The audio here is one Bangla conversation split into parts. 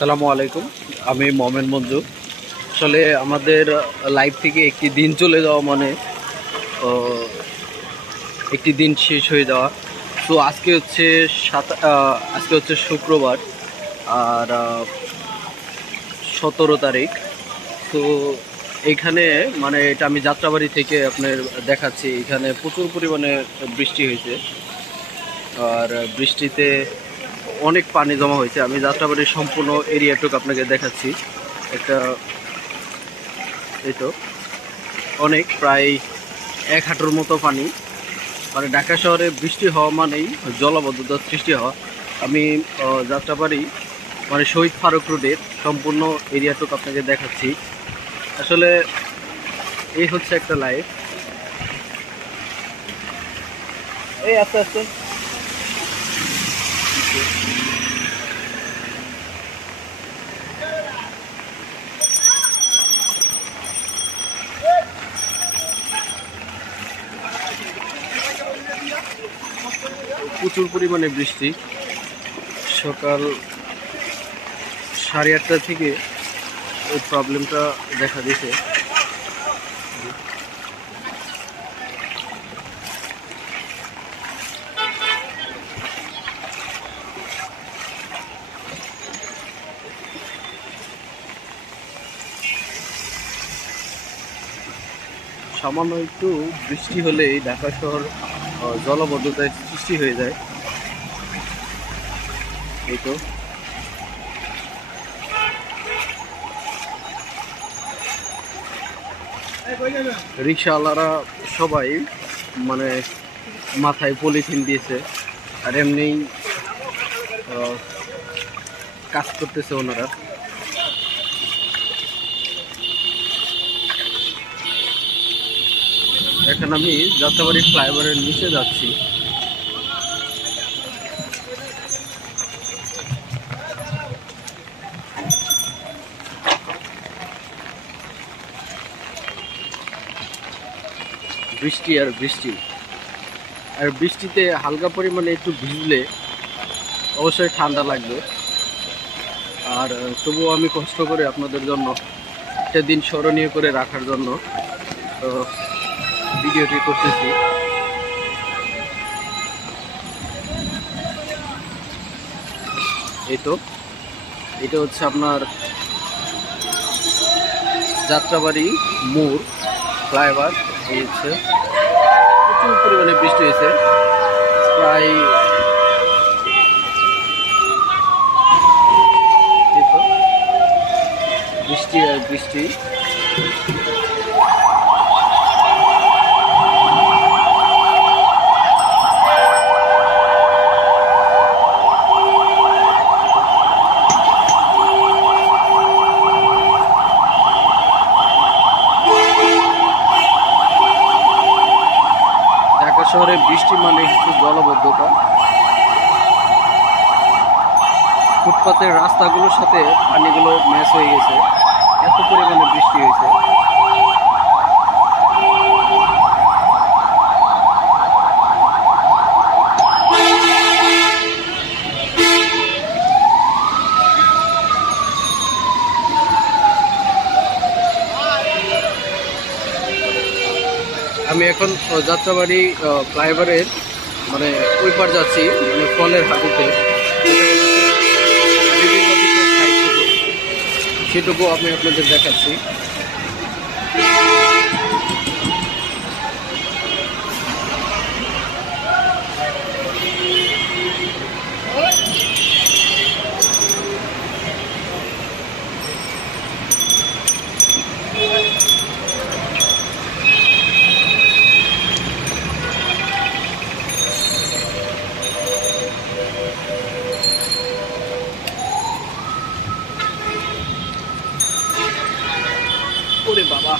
আসসালামু আলাইকুম। আমি মোমেন মঞ্জু। আসলে আমাদের লাইফ থেকে একটি দিন চলে যাওয়া মানে আহ, একটি দিন শেষ হয়ে যাওয়া। তো আজকে হচ্ছে শুক্রবার, আর 17 তারিখ। তো এইখানে মানে এটা আমি যাত্রাবাড়ি থেকে আপনার দেখাচ্ছি। এখানে প্রচুর পরিমাণে বৃষ্টি হয়েছে, আর বৃষ্টিতে অনেক পানি জমা হয়েছে। আমি যাত্রাবাড়ির সম্পূর্ণ এরিয়াটুকু আপনাকে দেখাচ্ছি। একটা এই তো অনেক, প্রায় 1 হাঁটুর মতো পানি। মানে ঢাকা শহরে বৃষ্টি হওয়া মানেই জলাবদ্ধতার সৃষ্টি হওয়া। আমি যাত্রাবাড়ি মানে শহীদ ফারুক রোডের সম্পূর্ণ এরিয়াটুকু আপনাকে দেখাচ্ছি। আসলে এই হচ্ছে একটা লাইফ। এই আস্তে আস্তে প্রচুর পরিমাণে বৃষ্টি। সকাল 8:30 থেকে এই প্রবলেমটা দেখা দিয়েছে। সামান্য একটু বৃষ্টি হলেই ঢাকা শহর জলাবদ্ধতায় সৃষ্টি হয়ে যায়। এই তো রিক্সাওয়ালারা সবাই মানে মাথায় পলিথিন দিয়েছে, আর এমনিই কাজ করতেছে ওনারা। এখন আমি যাত্রাবাড়ি ফ্লাইওভারের নিচে যাচ্ছি। বৃষ্টি আর বৃষ্টি, আর বৃষ্টিতে হালকা পরিমাণে একটু ভিজলে অবশ্যই ঠান্ডা লাগবে। আর তবুও আমি কষ্ট করে আপনাদের জন্য একটা দিন স্মরণীয় করে রাখার জন্য ভিডিওটি করতেছি। এই তো এটা হচ্ছে আপনার যাত্রাবাড়ি মোড় ফ্লাইওভার। এই হচ্ছে প্রচুর পরিমাণে বৃষ্টি হয়েছে, প্রায় বৃষ্টি আর বৃষ্টি। ঢাকা শহরে বৃষ্টি মানে একটু জলাবদ্ধতা। ফুটপাতের রাস্তাগুলোর সাথে পানিগুলো ম্যাচ হয়ে গেছে, এত পরিমাণে বৃষ্টি হয়েছে। আমি এখন যাত্রাবাড়ি ফ্লাইওভারের মানে ওই পার যাচ্ছি, মানে ফলের হাঁটুতে। বিভিন্ন দিকের সাইড সেটুকু আমি আপনাদের দেখাচ্ছি। ওরে বাবা,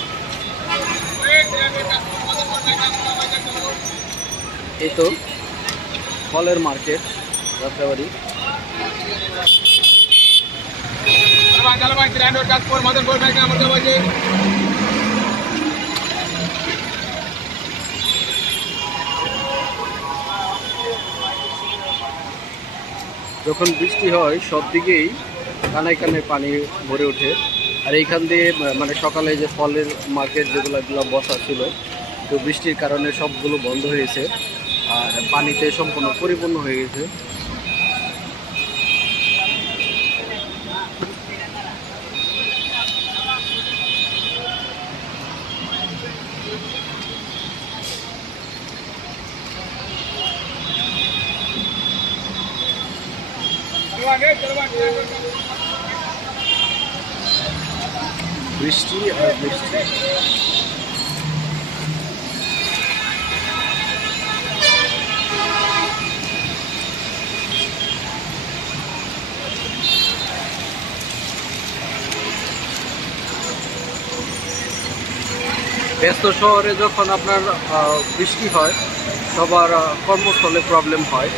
এই তো ফলের মার্কেট যাত্রাবাড়ি। যখন বৃষ্টি হয় সব দিকেই কানায় কানায় পানি ভরে ওঠে। আর এইখান দিয়ে মানে সকালে যে ফলের মার্কেট যেগুলো বসা ছিল, তো বৃষ্টির কারণে সবগুলো বন্ধ হয়েছে আর পানিতে সম্পূর্ণ পরিপূর্ণ হয়ে গেছে। বৃষ্টি আর বৃষ্টি। ব্যস্ত শহরে যখন আপনার বৃষ্টি হয়, সবার কর্মস্থলে প্রবলেম হয়।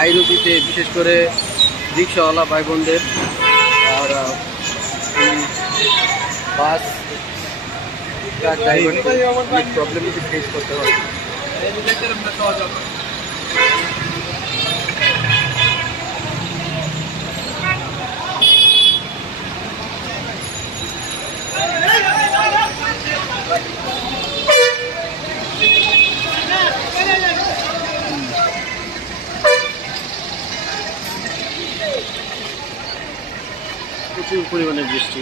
আইরুবিতে বিশেষ করে রিক্সাওয়ালা ভাই বোনদের আর এই বাস ড্রাইভারদের অনেক প্রবলেম ফেস করতে হয়। প্রচুর পরিমাণে বৃষ্টি।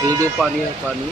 শুধু পানি আর পানি।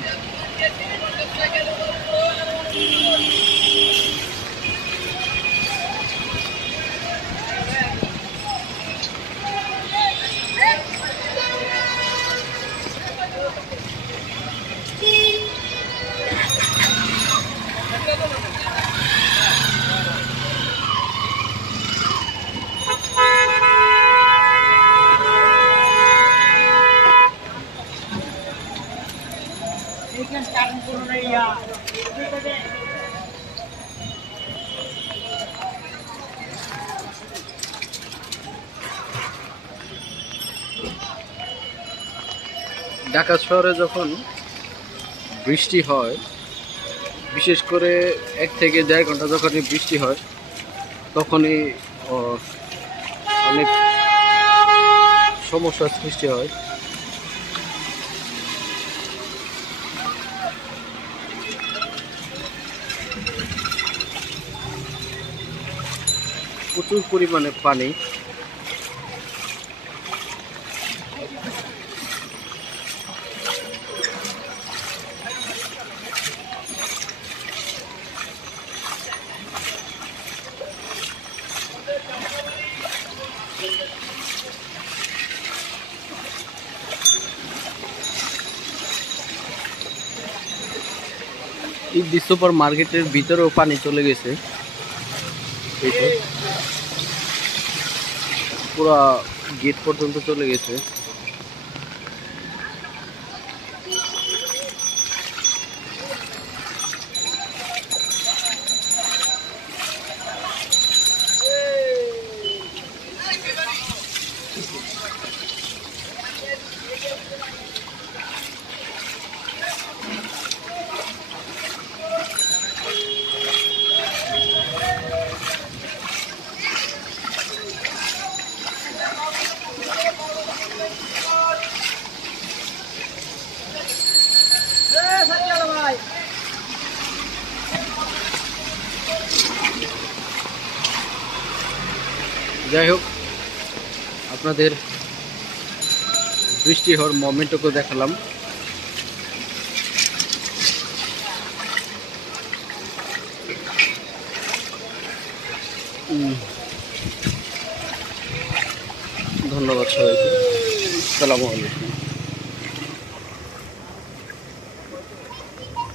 ঢাকা শহরে যখন বৃষ্টি হয়, বিশেষ করে 1 থেকে 1.5 ঘন্টা যখনই বৃষ্টি হয়, তখনই অনেক সমস্যার সৃষ্টি হয়। প্রচুর পরিমাণে পানি। এই সুপার মার্কেটের ভিতরেও পানি চলে গেছে, পুরা গেট পর্যন্ত চলে গেছে। যাই হোক, আপনাদের বৃষ্টি হওয়ার মোমেন্টকে দেখালাম। ধন্যবাদ সবাইকে। আসসালামু আলাইকুম।